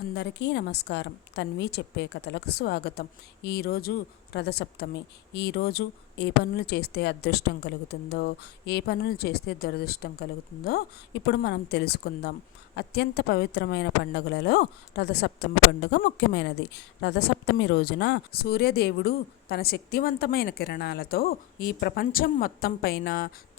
అందరికీ నమస్కారం. తన్వి చెప్పే కథలకు స్వాగతం. ఈరోజు రథసప్తమి. ఈరోజు ఏ పనులు చేస్తే అదృష్టం కలుగుతుందో, ఏ పనులు చేస్తే దురదృష్టం కలుగుతుందో ఇప్పుడు మనం తెలుసుకుందాం. అత్యంత పవిత్రమైన పండుగలలో రథసప్తమి పండుగ ముఖ్యమైనది. రథసప్తమి రోజున సూర్యదేవుడు తన శక్తివంతమైన కిరణాలతో ఈ ప్రపంచం మొత్తం పైన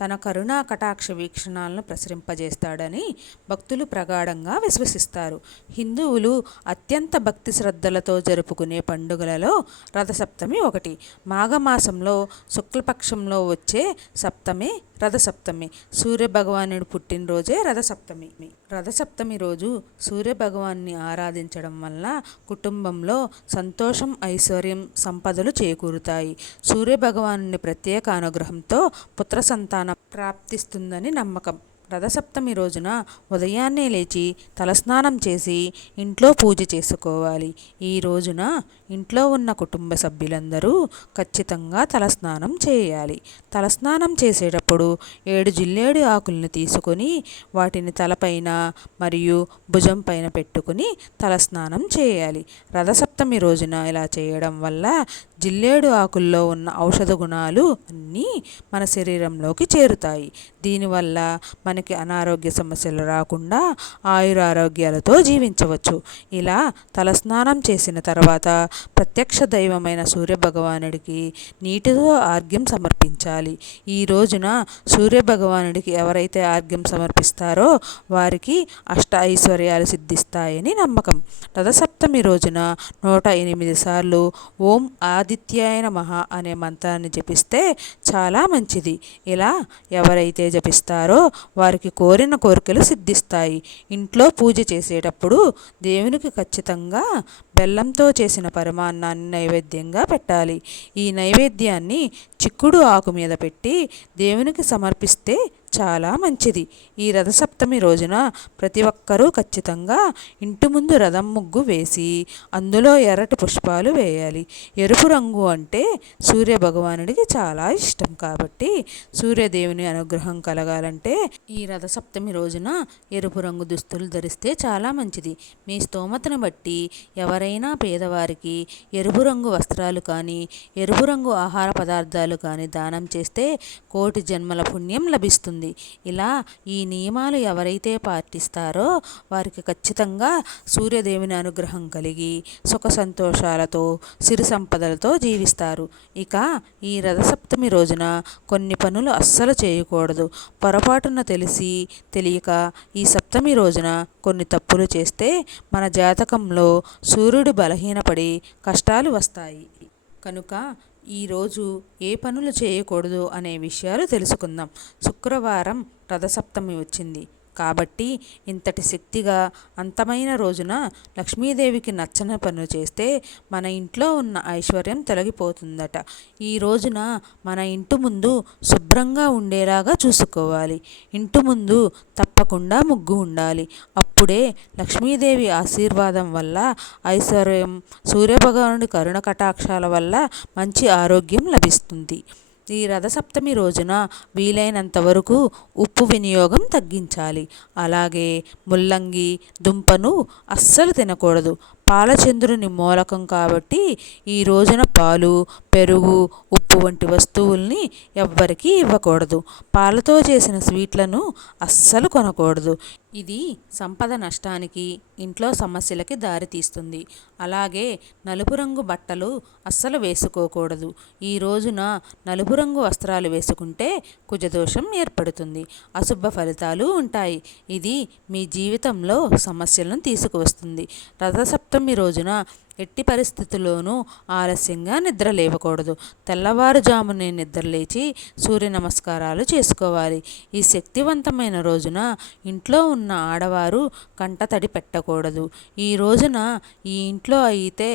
తన కరుణా కటాక్ష వీక్షణాలను ప్రసరింపజేస్తాడని భక్తులు ప్రగాఢంగా విశ్వసిస్తారు. హిందువులు అత్యంత భక్తి శ్రద్ధలతో జరుపుకునే పండుగలలో రథసప్తమి ఒకటి. మాఘమాసంలో శుక్లపక్షంలో వచ్చే సప్తమి రథసప్తమి. సూర్యభగవానుడు పుట్టినరోజే రథసప్తమి. రథసప్తమి రోజు సూర్యభగవాన్ని ఆరాధించడం వల్ల కుటుంబంలో సంతోషం, ఐశ్వర్యం, సంపదలు చేకూరుతాయి. సూర్యభగవాను ప్రత్యేక అనుగ్రహంతో పుత్ర సంతానం ప్రాప్తిస్తుందని నమ్మకం. రథసప్తమి రోజున ఉదయాన్నే లేచి తలస్నానం చేసి ఇంట్లో పూజ చేసుకోవాలి. ఈ రోజున ఇంట్లో ఉన్న కుటుంబ సభ్యులందరూ ఖచ్చితంగా తలస్నానం చేయాలి. తలస్నానం చేసేటప్పుడు 7 జిల్లేడు ఆకులను తీసుకొని వాటిని తలపైన మరియు భుజం పైన పెట్టుకుని తలస్నానం చేయాలి. రథసప్తమి రోజున ఇలా చేయడం వల్ల జిల్లేడు ఆకుల్లో ఉన్న ఔషధ గుణాలు అన్నీ మన శరీరంలోకి చేరుతాయి. దీనివల్ల మనకి అనారోగ్య సమస్యలు రాకుండా ఆయురారోగ్యాలతో జీవించవచ్చు. ఇలా తలస్నానం చేసిన తర్వాత ప్రత్యక్ష దైవమైన సూర్యభగవానుడికి నీటితో ఆర్ఘ్యం సమర్పించాలి. ఈ రోజున సూర్యభగవానుడికి ఎవరైతే ఆర్ఘ్యం సమర్పిస్తారో వారికి అష్ట ఐశ్వర్యాలు సిద్ధిస్తాయని నమ్మకం. రథసప్తమి రోజున 108 సార్లు ఓం ఆదిత్యాయ నమః అనే మంత్రాన్ని జపిస్తే చాలా మంచిది. ఇలా ఎవరైతే జపిస్తారో వారికి కోరిన కోరికలు సిద్ధిస్తాయి. ఇంట్లో పూజ చేసేటప్పుడు దేవునికి ఖచ్చితంగా బెల్లంతో చేసిన పరమాన్నాన్ని నైవేద్యంగా పెట్టాలి. ఈ నైవేద్యాన్ని చిక్కుడు ఆకు మీద పెట్టి దేవునికి సమర్పిస్తే చాలా మంచిది. ఈ రథసప్తమి రోజున ప్రతి ఒక్కరూ ఖచ్చితంగా ఇంటి ముందు రథం ముగ్గు వేసి అందులో ఎర్రటి పుష్పాలు వేయాలి. ఎరుపు రంగు అంటే సూర్యభగవానుడికి చాలా ఇష్టం కాబట్టి సూర్యదేవుని అనుగ్రహం కలగాలంటే ఈ రథసప్తమి రోజున ఎరుపు రంగు దుస్తులు ధరిస్తే చాలా మంచిది. మీ స్తోమతను బట్టి ఎవరైనా పేదవారికి ఎరుపు రంగు వస్త్రాలు కానీ ఎరుపు రంగు ఆహార పదార్థాలు కానీ దానం చేస్తే కోటి జన్మల పుణ్యం లభిస్తుంది. ఇలా ఈ నియమాలు ఎవరైతే పాటిస్తారో వారికి ఖచ్చితంగా సూర్యదేవుని అనుగ్రహం కలిగి సుఖ సంతోషాలతో సిరి సంపదలతో జీవిస్తారు. ఇక ఈ రథసప్తమి రోజున కొన్ని పనులు అస్సలు చేయకూడదు. పొరపాటున తెలిసి తెలియక ఈ సప్తమి రోజున కొన్ని తప్పులు చేస్తే మన జాతకంలో సూర్యుడు బలహీనపడి కష్టాలు వస్తాయి. కనుక ఈరోజు ఏ పనులు చేయకూడదు అనే విషయాలు తెలుసుకుందాం. శుక్రవారం రథసప్తమి వచ్చింది కాబట్టి ఇంతటి శక్తిగా అంతమైన రోజున లక్ష్మీదేవికి నచ్చని పనులు చేస్తే మన ఇంట్లో ఉన్న ఐశ్వర్యం తొలగిపోతుందట. ఈ రోజున మన ఇంటి ముందు శుభ్రంగా ఉండేలాగా చూసుకోవాలి. ఇంటి ముందు తప్పకుండా ముగ్గు ఉండాలి. అప్పుడే లక్ష్మీదేవి ఆశీర్వాదం వల్ల ఐశ్వర్యం, సూర్యభగవానుడి కరుణ కటాక్షాల వల్ల మంచి ఆరోగ్యం లభిస్తుంది. ఈ రథసప్తమి రోజున వీలైనంత వరకు ఉప్పు వినియోగం తగ్గించాలి. అలాగే ముల్లంగి, దుంపను అస్సలు తినకూడదు. పాలచంద్రుని మూలకం కాబట్టి ఈ రోజున పాలు, పెరుగు, ఉప్పు వంటి వస్తువుల్ని ఎవ్వరికీ ఇవ్వకూడదు. పాలతో చేసిన స్వీట్లను అస్సలు కొనకూడదు. ఇది సంపద నష్టానికి, ఇంట్లో సమస్యలకి దారితీస్తుంది. అలాగే నలుపు రంగు బట్టలు అస్సలు వేసుకోకూడదు. ఈ రోజున నలుపు రంగు వస్త్రాలు వేసుకుంటే కుజదోషం ఏర్పడుతుంది, అశుభ ఫలితాలు ఉంటాయి. ఇది మీ జీవితంలో సమస్యలను తీసుకువస్తుంది. రథసప్తమి రోజున ఎట్టి పరిస్థితుల్లోనూ ఆలస్యంగా నిద్ర లేవకూడదు. తెల్లవారుజామునే నిద్రలేచి సూర్య నమస్కారాలు చేసుకోవాలి. ఈ శక్తివంతమైన రోజున ఇంట్లో ఉన్న ఆడవారు కంటతడి పెట్టకూడదు. ఈ రోజున ఈ ఇంట్లో అయితే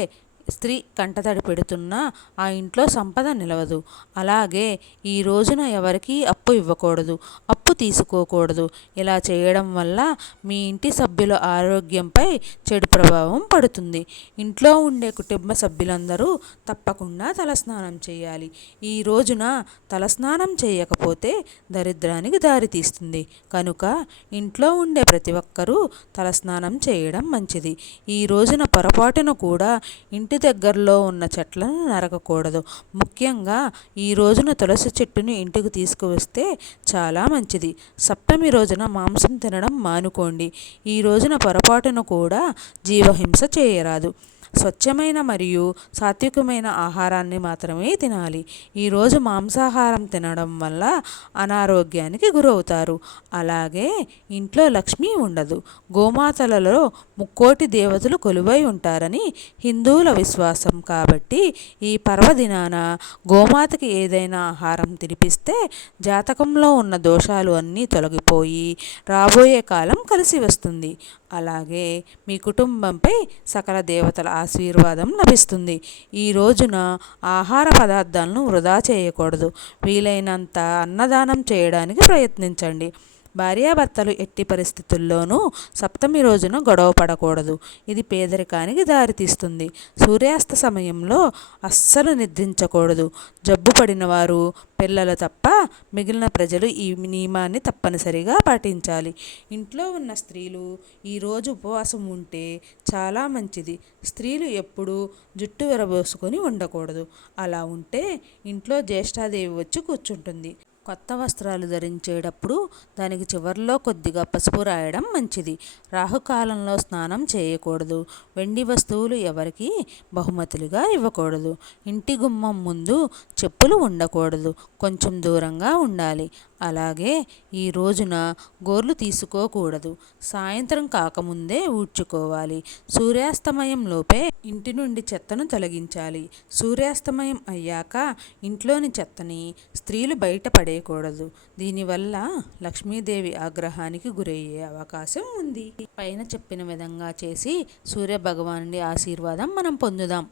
స్త్రీ కంటతడి పెడుతున్నా ఆ ఇంట్లో సంపద నిలవదు. అలాగే ఈ రోజున ఎవరికీ అప్పు ఇవ్వకూడదు, అప్పు తీసుకోకూడదు. ఇలా చేయడం వల్ల మీ ఇంటి సభ్యుల ఆరోగ్యంపై చెడు ప్రభావం పడుతుంది. ఇంట్లో ఉండే కుటుంబ సభ్యులందరూ తప్పకుండా తలస్నానం చేయాలి. ఈ రోజున తలస్నానం చేయకపోతే దరిద్రానికి దారితీస్తుంది. కనుక ఇంట్లో ఉండే ప్రతి ఒక్కరూ తలస్నానం చేయడం మంచిది. ఈ రోజున పొరపాటున కూడా ఇంటి దగ్గరలో ఉన్న చెట్లను నరకకూడదు. ముఖ్యంగా ఈ రోజున తులసి చెట్టుని ఇంటికి తీసుకువస్తే చాలా మంచిది. సప్తమి రోజున మాంసం తినడం మానుకోండి. ఈ రోజున పొరపాటున కూడా జీవహింస చేయరాదు. స్వచ్ఛమైన మరియు సాత్వికమైన ఆహారాన్ని మాత్రమే తినాలి. ఈరోజు మాంసాహారం తినడం వల్ల అనారోగ్యానికి గురవుతారు. అలాగే ఇంట్లో లక్ష్మి ఉండదు. గోమాతలలో ముక్కోటి దేవతలు కొలువై ఉంటారని హిందువుల విశ్వాసం. కాబట్టి ఈ పర్వదినాన గోమాతకి ఏదైనా ఆహారం తినిపిస్తే జాతకంలో ఉన్న దోషాలు అన్నీ తొలగిపోయి రాబోయే కాలం కలిసి వస్తుంది. అలాగే మీ కుటుంబంపై సకల దేవతల ఆశీర్వాదం లభిస్తుంది. ఈ రోజున ఆహార పదార్థాలను వృధా చేయకూడదు. వీలైనంత అన్నదానం చేయడానికి ప్రయత్నించండి. భార్యాభర్తలు ఎట్టి పరిస్థితుల్లోనూ సప్తమి రోజున గొడవ పడకూడదు. ఇది పేదరికానికి దారితీస్తుంది. సూర్యాస్త సమయంలో అస్సలు నిద్రించకూడదు. జబ్బు పడిన వారు, పిల్లలు తప్ప మిగిలిన ప్రజలు ఈ నియమాన్ని తప్పనిసరిగా పాటించాలి. ఇంట్లో ఉన్న స్త్రీలు ఈరోజు ఉపవాసం ఉంటే చాలా మంచిది. స్త్రీలు ఎప్పుడూ జుట్టు విరబోసుకొని ఉండకూడదు. అలా ఉంటే ఇంట్లో జ్యేష్ఠాదేవి వచ్చి కూర్చుంటుంది. కొత్త వస్త్రాలు ధరించేటప్పుడు దానికి చివర్లో కొద్దిగా పసుపు రాయడం మంచిది. రాహుకాలంలో స్నానం చేయకూడదు. వెండి వస్తువులు ఎవరికి బహుమతులుగా ఇవ్వకూడదు. ఇంటి గుమ్మం ముందు చెప్పులు ఉండకూడదు. కొంచెం దూరంగా ఉండాలి. అలాగే ఈ రోజున గోర్లు తీసుకోకూడదు. సాయంత్రం కాకముందే ఊడ్చుకోవాలి. సూర్యాస్తమయం లోపే ఇంటి నుండి చెత్తను తొలగించాలి. సూర్యాస్తమయం అయ్యాక ఇంట్లోని చెత్తని స్త్రీలు బయట పడేయకూడదు. దీనివల్ల లక్ష్మీదేవి ఆగ్రహానికి గురయ్యే అవకాశం ఉంది. పైన చెప్పిన విధంగా చేసి సూర్య భగవానుడి ఆశీర్వాదం మనం పొందుదాం.